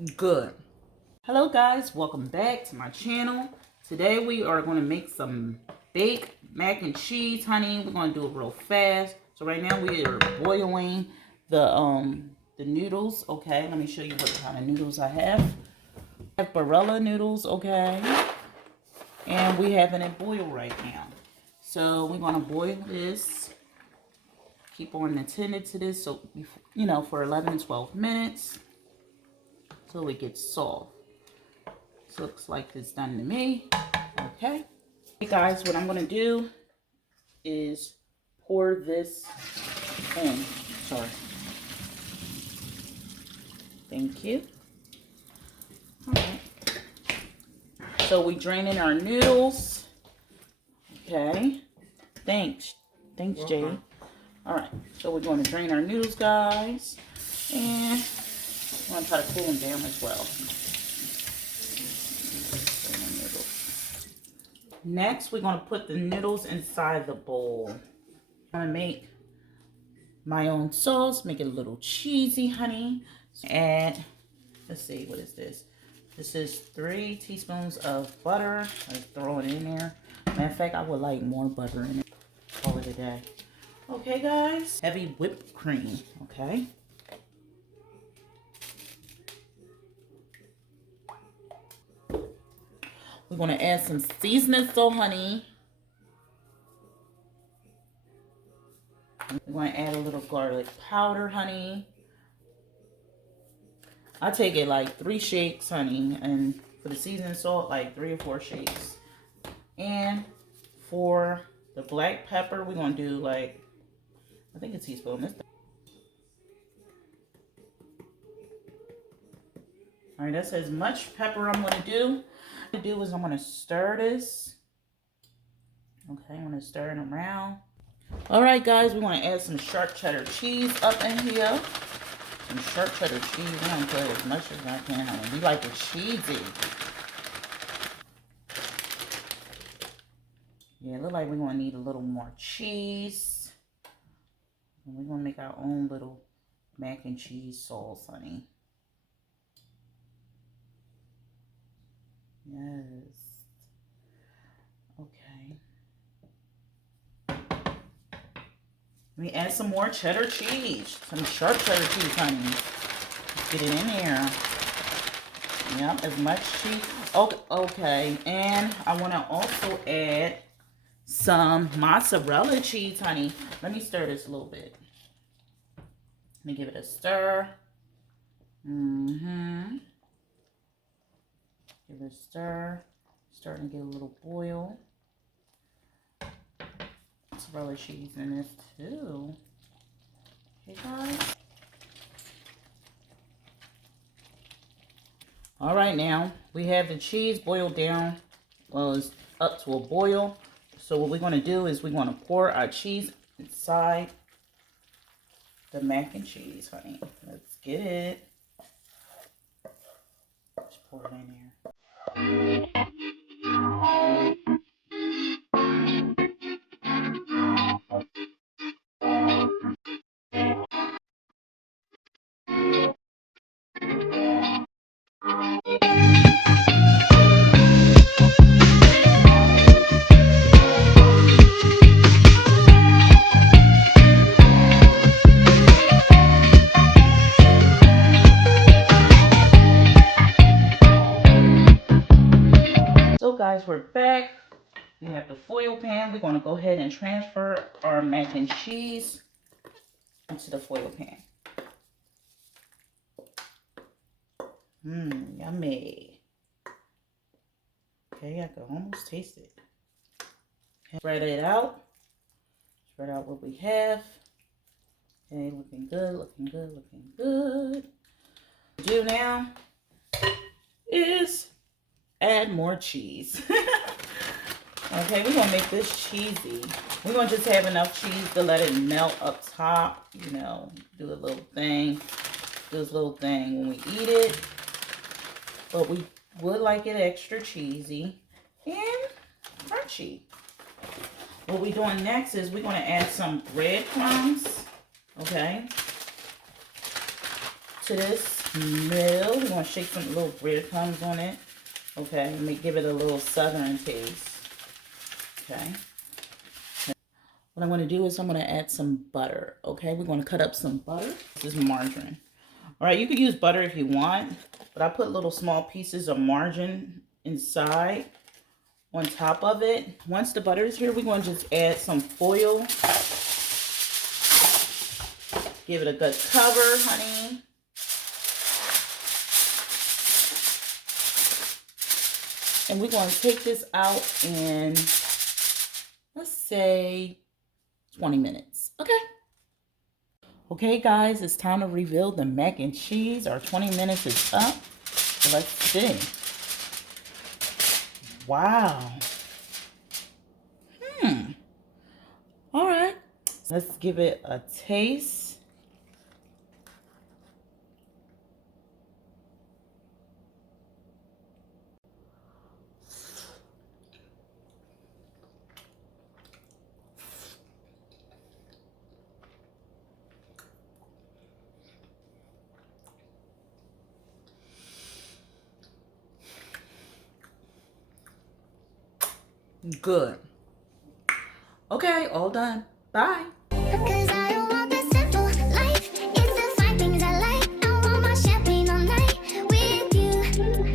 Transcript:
Good. Hello guys, welcome back to my channel. Today we are going to make some baked mac and cheese, honey. We're going to do it real fast. So right now we are boiling the noodles. Okay, let me show you what kind of noodles I have. I have Barilla noodles, okay, and we having it boil right now. So we're going to boil this. Keep on attending to this, so you know, for 11 to 12 minutes till it gets soft. So looks like it's done to me. Okay. Hey guys, what I'm going to do is pour this in. Sorry. Thank you. Alright. So we draining our noodles. Okay. Thanks. Thanks, Jay. Alright. So we're going to drain our noodles, guys. And I'm going to try to cool them down as well. Next, we're going to put the noodles inside the bowl. I'm going to make my own sauce, make it a little cheesy, honey. Add, let's see, what is this? This is 3 teaspoons of butter. Let's throw it in there. Matter of fact, I would like more butter in it. Call it a day. Okay, guys. Heavy whipped cream, okay? We're going to add some seasoning salt, honey. We're going to add a little garlic powder, honey. I take it like 3 shakes, honey. And for the seasoning salt, like 3 or 4 shakes. And for the black pepper, we're going to do like, I think a teaspoon. Alright, that's as much pepper I'm going to do. What I'm going to do is I'm going to stir this. Okay, I'm going to stir it around. Alright guys, we're going to add some sharp cheddar cheese up in here. Some sharp cheddar cheese. I'm going to put as much as I can, honey. We like it cheesy. Yeah, it looks like we're going to need a little more cheese. And we're going to make our own little mac and cheese sauce, honey. Yes. Okay. Let me add some more cheddar cheese. Some sharp cheddar cheese, honey. Let's get it in there. Yep, as much cheese. Okay. And I want to also add some mozzarella cheese, honey. Let me stir this a little bit. Let me give it a stir. Give it a stir. Starting to get a little boil. Mozzarella cheese in this too. Okay, guys. All right, now we have the cheese boiled down. Well, it's up to a boil. So what we're going to do is we're going to pour our cheese inside the mac and cheese, honey. Let's get it. Just pour it in there. So guys, we're back. We have the foil pan. We're going to go ahead and transfer our mac and cheese into the foil pan. Yummy. Okay, I can almost taste it. Spread it out. Spread out what we have. Okay, looking good, looking good, looking good. What we do now is add more cheese. Okay, we're going to make this cheesy. We're going to just have enough cheese to let it melt up top. You know, do a little thing. Do this little thing when we eat it. But we would like it extra cheesy and crunchy. What we're doing next is we're going to add some breadcrumbs. Okay. to this meal. We're going to shake some little breadcrumbs on it. Okay, let me give it a little southern taste. Okay. What I'm going to do is I'm going to add some butter. Okay, we're going to cut up some butter. This is margarine. All right, you could use butter if you want, but I put little small pieces of margarine inside on top of it. Once the butter is here, we're going to just add some foil. Give it a good cover, honey. And we're going to take this out in, let's say, 20 minutes. Okay. Okay, guys, it's time to reveal the mac and cheese. Our 20 minutes is up. So let's see. Wow. All right. Let's give it a taste. Good. Okay, all done. Bye.